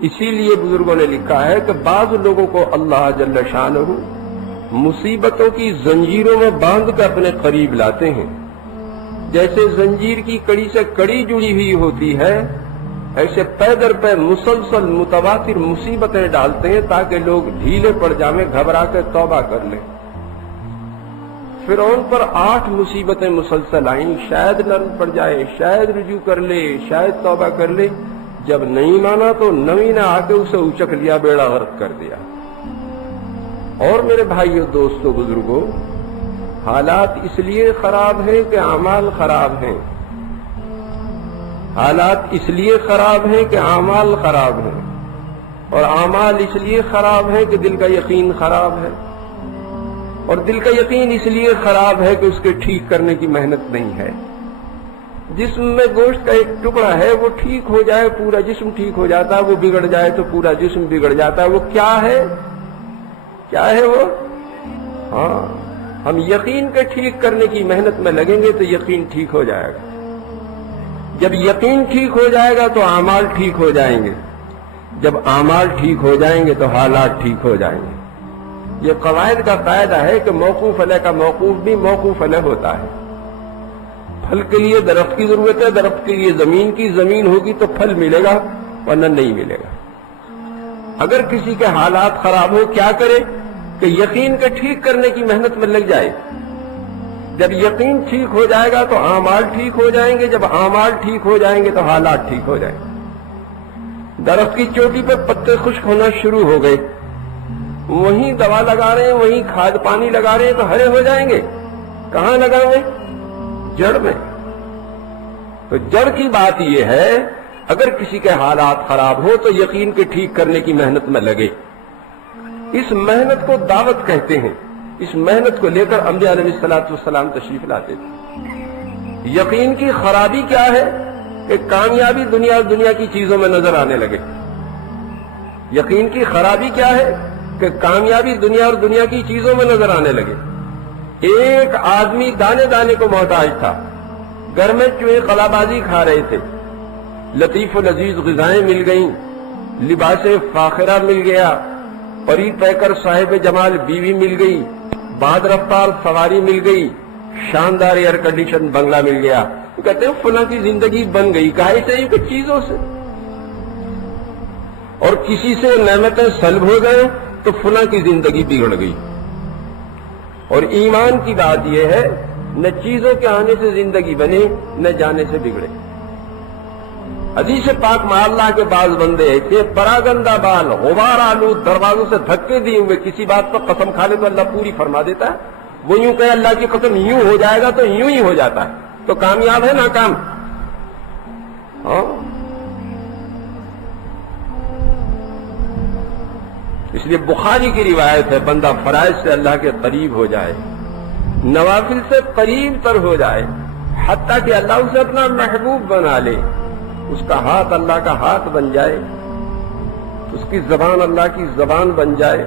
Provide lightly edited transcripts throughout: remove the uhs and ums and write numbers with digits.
اسی لیے بزرگوں نے لکھا ہے کہ بعض لوگوں کو اللہ جل شانہ مصیبتوں کی زنجیروں میں باندھ کر اپنے قریب لاتے ہیں. جیسے زنجیر کی کڑی سے کڑی جڑی ہوئی ہوتی ہے، ایسے پے در پے مسلسل متواتر مصیبتیں ڈالتے ہیں تاکہ لوگ ڈھیلے پڑ جائیں، گھبرا کے توبہ کر لیں. فرعون پر 8 مصیبتیں مسلسل آئیں، شاید نرم پڑ جائے، شاید رجوع کر لے، شاید توبہ کر لے. جب نہیں مانا تو 9 نے آ کے اسے اچک لیا، بیڑا غرق کر دیا. اور میرے بھائیو، دوستو، بزرگوں، حالات اس لیے خراب ہیں کہ اعمال خراب ہیں. حالات اس لیے خراب ہیں کہ اعمال خراب ہیں، اور اعمال اس لیے خراب ہیں کہ دل کا یقین خراب ہے، اور دل کا یقین اس لیے خراب ہے کہ اس کے ٹھیک کرنے کی محنت نہیں ہے. جسم میں گوشت کا ایک ٹکڑا ہے، وہ ٹھیک ہو جائے پورا جسم ٹھیک ہو جاتا ہے، وہ بگڑ جائے تو پورا جسم بگڑ جاتا ہے. وہ کیا ہے؟ کیا ہے وہ؟ ہاں، ہم یقین کے ٹھیک کرنے کی محنت میں لگیں گے تو یقین ٹھیک ہو جائے گا. جب یقین ٹھیک ہو جائے گا تو اعمال ٹھیک ہو جائیں گے. جب اعمال ٹھیک ہو جائیں گے تو حالات ٹھیک ہو جائیں گے. یہ قواعد کا قاعدہ ہے کہ موقوف علیہ کا موقوف بھی موقوف علیہ ہوتا ہے. پھل کے لیے درخت کی ضرورت ہے، درخت کے لیے زمین کی، زمین ہوگی تو پھل ملے گا ورنہ نہیں ملے گا. اگر کسی کے حالات خراب ہو، کیا کرے کہ یقین کے ٹھیک کرنے کی محنت میں لگ جائے. جب یقین ٹھیک ہو جائے گا تو اعمال ٹھیک ہو جائیں گے، جب اعمال ٹھیک ہو جائیں گے تو حالات ٹھیک ہو جائیں گے. درخت کی چوٹی پہ پتے خشک ہونا شروع ہو گئے، وہیں دوا لگا رہے ہیں، وہیں کھاد پانی لگا رہے ہیں تو ہرے ہو جائیں گے. کہاں لگائیں گے؟ جڑ میں. تو جڑ کی بات یہ ہے، اگر کسی کے حالات خراب ہو تو یقین کے ٹھیک کرنے کی محنت میں لگے. اس محنت کو دعوت کہتے ہیں. اس محنت کو لے کر انبیاء علیہ الصلوۃ والسلام تشریف لاتے تھے. یقین کی خرابی کیا ہے کہ کامیابی دنیا کی چیزوں میں نظر آنے لگے. یقین کی خرابی کیا ہے کہ کامیابی دنیا کی چیزوں میں نظر آنے لگے. ایک آدمی دانے دانے کو محتاج تھا، گھر میں چوہے قلابازی کھا رہے تھے، لطیف و لذیذ غذائیں مل گئیں، لباس فاخرہ مل گیا، پری پیکر صاحب جمال بیوی مل گئی، بعد رفتار سواری مل گئی، شاندار ایئر کنڈیشن بنگلہ مل گیا. وہ کہتے ہیں فلاں کی زندگی بن گئی. کہاں سے؟ کہ چیزوں سے. اور کسی سے نعمتیں سلب ہو گئے تو فلاں کی زندگی بگڑ گئی. اور ایمان کی بات یہ ہے، نہ چیزوں کے آنے سے زندگی بنے، نہ جانے سے بگڑے. حدیث پاک میں اللہ کے بعض بندے ایسے پراگندہ بال، غبار آلود، دروازوں سے دھکے دیے ہوئے کسی بات پر قسم کھا لے تو اللہ پوری فرما دیتا ہے. وہ یوں کہ اللہ کی قسم یوں ہو جائے گا تو یوں ہی ہو جاتا ہے. تو کامیاب ہے ناکام؟ ہاں. اس لیے بخاری کی روایت ہے، بندہ فرائض سے اللہ کے قریب ہو جائے، نوافل سے قریب تر ہو جائے، حتیٰ کہ اللہ اسے اپنا محبوب بنا لے، اس کا ہاتھ اللہ کا ہاتھ بن جائے، اس کی زبان اللہ کی زبان بن جائے،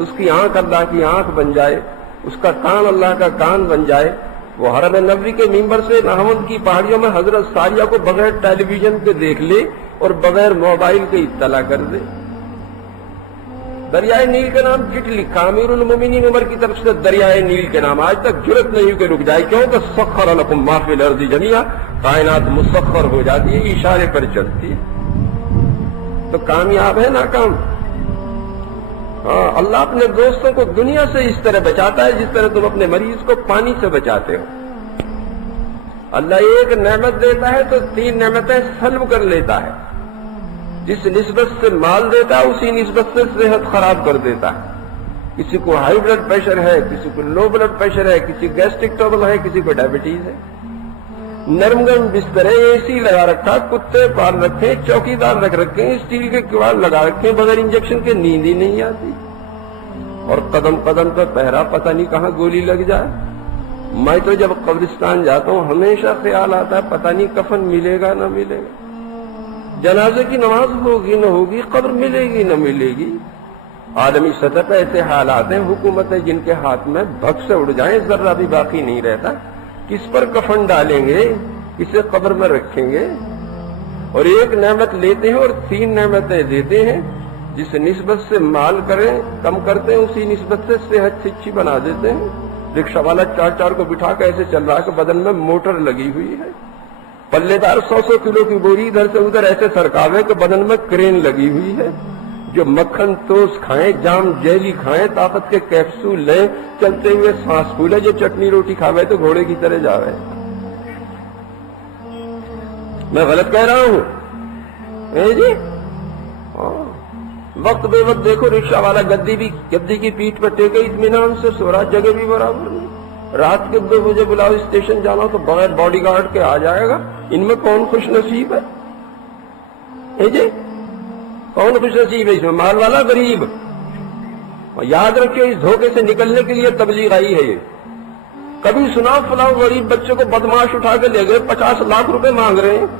اس کی آنکھ اللہ کی آنکھ بن جائے، اس کا کان اللہ کا کان بن جائے. وہ حرم نبوی کے ممبر سے نہاوند کی پہاڑیوں میں حضرت ساریہ کو بغیر ٹیلی ویژن کے دیکھ لے اور بغیر موبائل کے اطلاع کر دے. دریائے نیل کے نام چٹ لکھا امیر المومنین عمر کی طرف سے دریائے نیل کے نام، آج تک جرت نہیں ہوئی کہ رک جائے. کیوں کہ سخر لکم ما فی الارض جمیعا، کائنات مسخر ہو جاتی ہے، اشارے پر چلتی ہے. تو کامیاب ہے ناکام؟ ہاں. اللہ اپنے دوستوں کو دنیا سے اس طرح بچاتا ہے جس طرح تم اپنے مریض کو پانی سے بچاتے ہو. اللہ ایک نعمت دیتا ہے تو 3 نعمتیں سلب کر لیتا ہے. جس نسبت سے مال دیتا ہے اسی نسبت سے صحت خراب کر دیتا ہے. کسی کو ہائی بلڈ پریشر ہے، کسی کو لو بلڈ پریشر ہے، کسی گیسٹرک ٹربل ہے، کسی کو ڈائبٹیز ہے. نرم گرم بستر ہے، اے سی لگا رکھا، کتے پال رکھے، چوکیدار رکھ رکھے، اسٹیل کے کیوار لگا رکھے، بغیر انجیکشن کے نیند ہی نہیں آتی. اور قدم قدم پہ پہرا، پتہ نہیں کہاں گولی لگ جائے. میں تو جب قبرستان جاتا ہوں ہمیشہ خیال آتا ہے پتہ نہیں کفن ملے گا نہ ملے گا، جنازے کی نماز ہوگی نہ ہوگی، قبر ملے گی نہ ملے گی. عالمی سطح پہ ایسے حالات ہیں، حکومتیں جن کے ہاتھ میں بھگ سے اڑ جائیں ذرہ بھی باقی نہیں رہتا. کس پر کفن ڈالیں گے، کسے قبر میں رکھیں گے؟ اور ایک نعمت لیتے ہیں اور 3 نعمتیں دیتے ہیں. جس نسبت سے مال کریں کم کرتے ہیں اسی نسبت سے صحت اچھی بنا دیتے ہیں. رکشہ والا 4 کو بٹھا کے ایسے چل رہا ہے کہ بدن میں موٹر لگی ہوئی ہے. پلے دار 100 کلو کی بوری ادھر سے ادھر ایسے سرکاوے کہ بدن میں کرین لگی ہوئی ہے. جو مکھن توس کھائیں، جام جیلی کھائیں، طاقت کے کیپسول لیں، چلتے ہوئے سانس پھولے، جو چٹنی روٹی کھاوے تو گھوڑے کی طرح جاوے. میں غلط کہہ رہا ہوں جی؟ وقت بے وقت دیکھو رکشہ والا گدی کی پیٹھ پر ٹیکے اطمینان سے سو رہا، جگہ بھی برابر نہیں. رات کے 2 بجے بلاؤ اسٹیشن جانا تو بغیر باڈی گارڈ کے آ جائے گا. ان میں کون خوش نصیب ہے جی؟ کون خوش نصیب ہے اس میں؟ مال والا، غریب؟ اور یاد رکھیے اس دھوکے سے نکلنے کے لیے تبلیغ آئی ہے. یہ کبھی سنا فلاں غریب بچے کو بدماش اٹھا کے لے گئے 50 لاکھ روپے مانگ رہے ہیں؟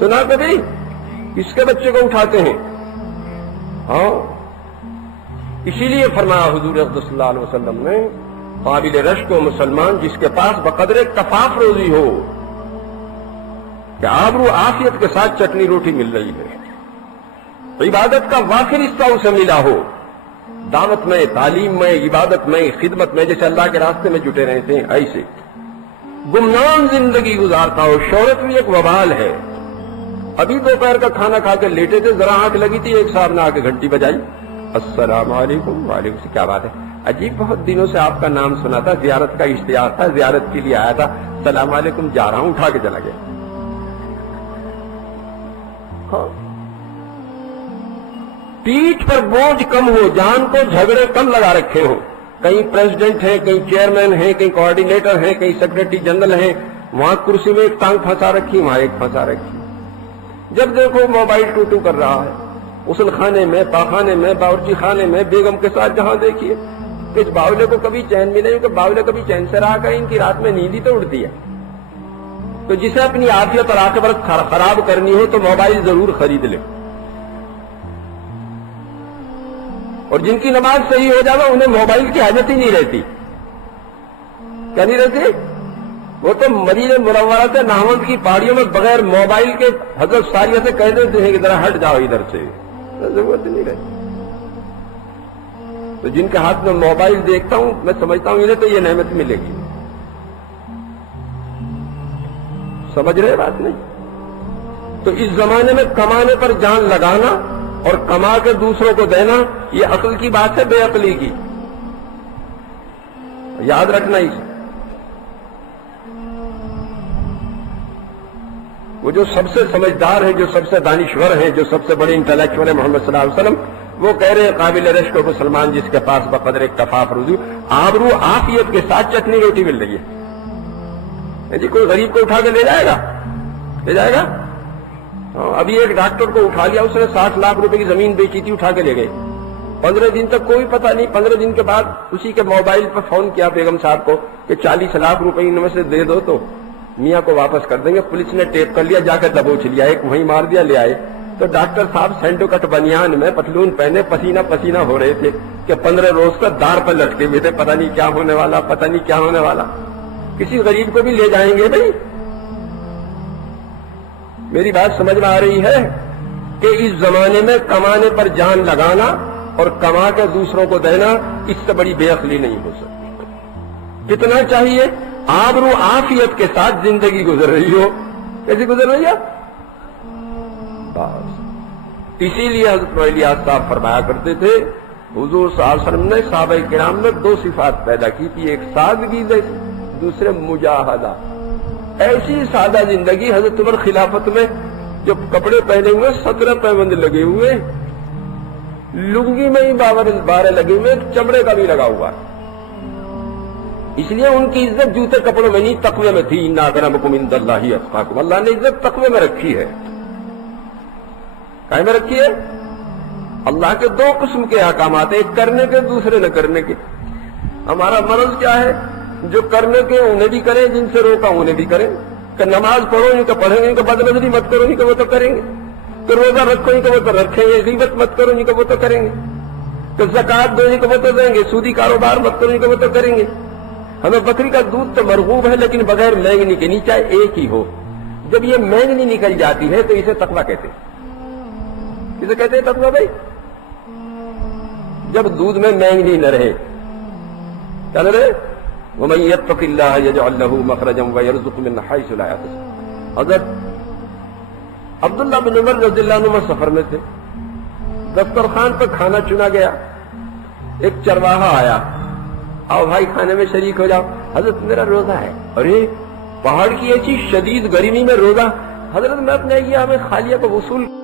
سنا کبھی؟ کس کے بچے کو اٹھاتے ہیں؟ ہاں، اسی لیے فرمایا حضور اقدس صلی اللہ علیہ وسلم نے، قابل رشک و مسلمان جس کے پاس بقدر کفاف روزی ہو، کہ آبرو عافیت کے ساتھ چٹنی روٹی مل رہی ہے، عبادت کا وافر حصہ اسے ملا ہو، دعوت میں، تعلیم میں، عبادت میں، خدمت میں، جیسے اللہ کے راستے میں جٹے رہتے ہیں ایسے گمنام زندگی گزارتا ہو. شہرت بھی ایک وبال ہے. ابھی دوپہر کا کھانا کھا کے لیٹے تھے، ذرا آنکھ لگی تھی، ایک صاحب نے آ کے گھنٹی بجائی. السلام علیکم. وعلیکم السلام. کیا بات ہے؟ عجیب، بہت دنوں سے آپ کا نام سنا تھا، زیارت کا اشتہار تھا، زیارت کے لیے آیا تھا. السلام علیکم، جا رہا ہوں. اٹھا کے چلا گیا. ہاں، پیٹھ پر بوجھ کم ہو، جان کو جھگڑے کم لگا رکھے ہو. کہیں پریزیڈنٹ ہیں، کہیں چیئرمین ہیں، کہیں کوآرڈینیٹر ہیں، کہیں سیکرٹری جنرل ہیں. وہاں کرسی میں ایک ٹانگ پھنسا رکھی، وہاں ایک پھنسا رکھی. جب دیکھو موبائل ٹوٹو کر رہا ہے. غسل خانے میں، پاخانے میں، باورچی خانے میں، بیگم کے ساتھ جہاں دیکھیے. کہ اس باولے کو کبھی چین بھی نہیں، کہ باولے کبھی چین سے رہا کہ ان کی رات میں نیند ہی تو اڑتی ہے. تو جسے اپنی عافیت اور عاقبت خراب کرنی ہو تو موبائل ضرور خرید لے. اور جن کی نماز صحیح ہو جائے انہیں موبائل کی حاجت ہی نہیں رہتی. کیا نہیں رہتی؟ وہ تو مدینہ منورہ سے نہاوند کی پہاڑیوں میں بغیر موبائل کے حضرت ساریہ سے کہہ دیتے ہیں کہ ذرا ہٹ جاؤ ادھر سے، ضرورت نہیں رہتی. تو جن کے ہاتھ میں موبائل دیکھتا ہوں میں سمجھتا ہوں انہیں تو یہ نعمت ملے گی. سمجھ رہے بات نہیں؟ تو اس زمانے میں کمانے پر جان لگانا اور کما کے دوسروں کو دینا یہ عقل کی بات ہے، بے عقلی کی. یاد رکھنا اسے. وہ جو سب سے سمجھدار ہیں، جو سب سے دانشور ہیں، جو سب سے بڑے انٹلیکچوئل ہیں، محمد صلی اللہ علیہ وسلم، وہ کہہ رہے ہیں قابل رشک و مسلمان جس کے پاس بقدر کفاف روزی، آبرو عافیت کے ساتھ چٹنی روٹی مل رہی ہے. جی کوئی غریب کو اٹھا کے لے جائے گا؟ لے جائے گا؟ ابھی ایک ڈاکٹر کو اٹھا لیا، اس نے 60 لاکھ روپے کی زمین بیچی تھی، اٹھا کے لے گئے. 15 دن تک کوئی پتہ نہیں. 15 دن کے بعد اسی کے موبائل پر فون کیا بیگم صاحب کو کہ 40 لاکھ روپے ان میں سے دے دو تو میاں کو واپس کر دیں گے. پولیس نے ٹیپ کر لیا، جا کے دبوچ لیا، ایک وہیں مار دیا، لے آئے. تو ڈاکٹر صاحب سینڈو کٹ بنیان میں پتلون پہنے پسینہ پسینہ ہو رہے تھے کہ 15 روز کا دار پر لٹکے ہوئے تھے. پتہ نہیں کیا ہونے والا، پتہ نہیں کیا ہونے والا. کسی غریب کو بھی لے جائیں گے بھائی. میری بات سمجھ میں آ رہی ہے کہ اس زمانے میں کمانے پر جان لگانا اور کما کے دوسروں کو دینا اس سے بڑی بے عقلی نہیں ہو سکتی. کتنا چاہیے؟ آبرو عافیت کے ساتھ زندگی گزر رہی ہو. کیسی گزر رہی ہے؟ بس اسی لیے حضرت الیاس صاحب فرمایا کرتے تھے، حضور صلی اللہ علیہ وسلم نے صحابہ کرام میں 2 صفات پیدا کی تھی، ایک سادگی، دوسرے مجاہدہ. ایسی سادہ زندگی. حضرت عمر خلافت میں جو کپڑے پہنے ہوئے 17 پیبند لگے ہوئے، لنگی میں ہی 12 لگے ہوئے، چمڑے کا بھی لگا ہوا. اس لیے ان کی عزت جوتے کپڑوں میں نہیں، تقوی میں تھی. ان اکرمکم عند اللہ اتقاکم. اللہ نے عزت تقوی میں رکھی ہے. کہیں میں رکھی ہے؟ اللہ کے 2 قسم کے احکامات ہیں، ایک کرنے کے، دوسرے نہ کرنے کے. ہمارا مرض کیا ہے؟ جو کرنے کے انہیں بھی کریں، جن سے روکا انہیں بھی کریں. کہ نماز پڑھو ان کا پڑھیں گے، ان کا بد نظری مت کرو ان کا وہ تو کریں گے. کہ روزہ رکھو ان کا وہ تو رکھیں گے، غیبت مت کرو ان کا وہ تو کریں گے. کہ زکات دو ان کا وہ تو دیں گے، سودی کاروبار مت کرو ان کا وہ تو کریں گے. ہمیں بکری کا دودھ تو مرغوب ہے لیکن بغیر مہنگنی کے نہیں، چاہے ایک ہی ہو. جب یہ مینگنی نکل جاتی ہے تو اسے تقویٰ کہتے ہیں. کسے کہتے ہیں تقویٰ بھائی؟ جب دودھ میں مینگنی نہ رہے. کیا نہ رہے؟ وَمَن يَتَّقِ اللَّهَ يَجْعَل لَّهُ مَخْرَجًا وَيَرْزُقْهُ مِنْ حَيْثُ لَا يَحْتَسِبُ. حضرت عبداللہ بن عمر رضی اللہ عنہ سفر میں تھے. دسترخوان پر کھانا چنا گیا. ایک چرواہا آیا، آؤ بھائی کھانے میں شریک ہو جاؤ. حضرت میرا روزہ ہے. ارے پہاڑ کی ایسی شدید گرمی میں روزہ؟ حضرت میں اپنے ایام خالیہ کو وصول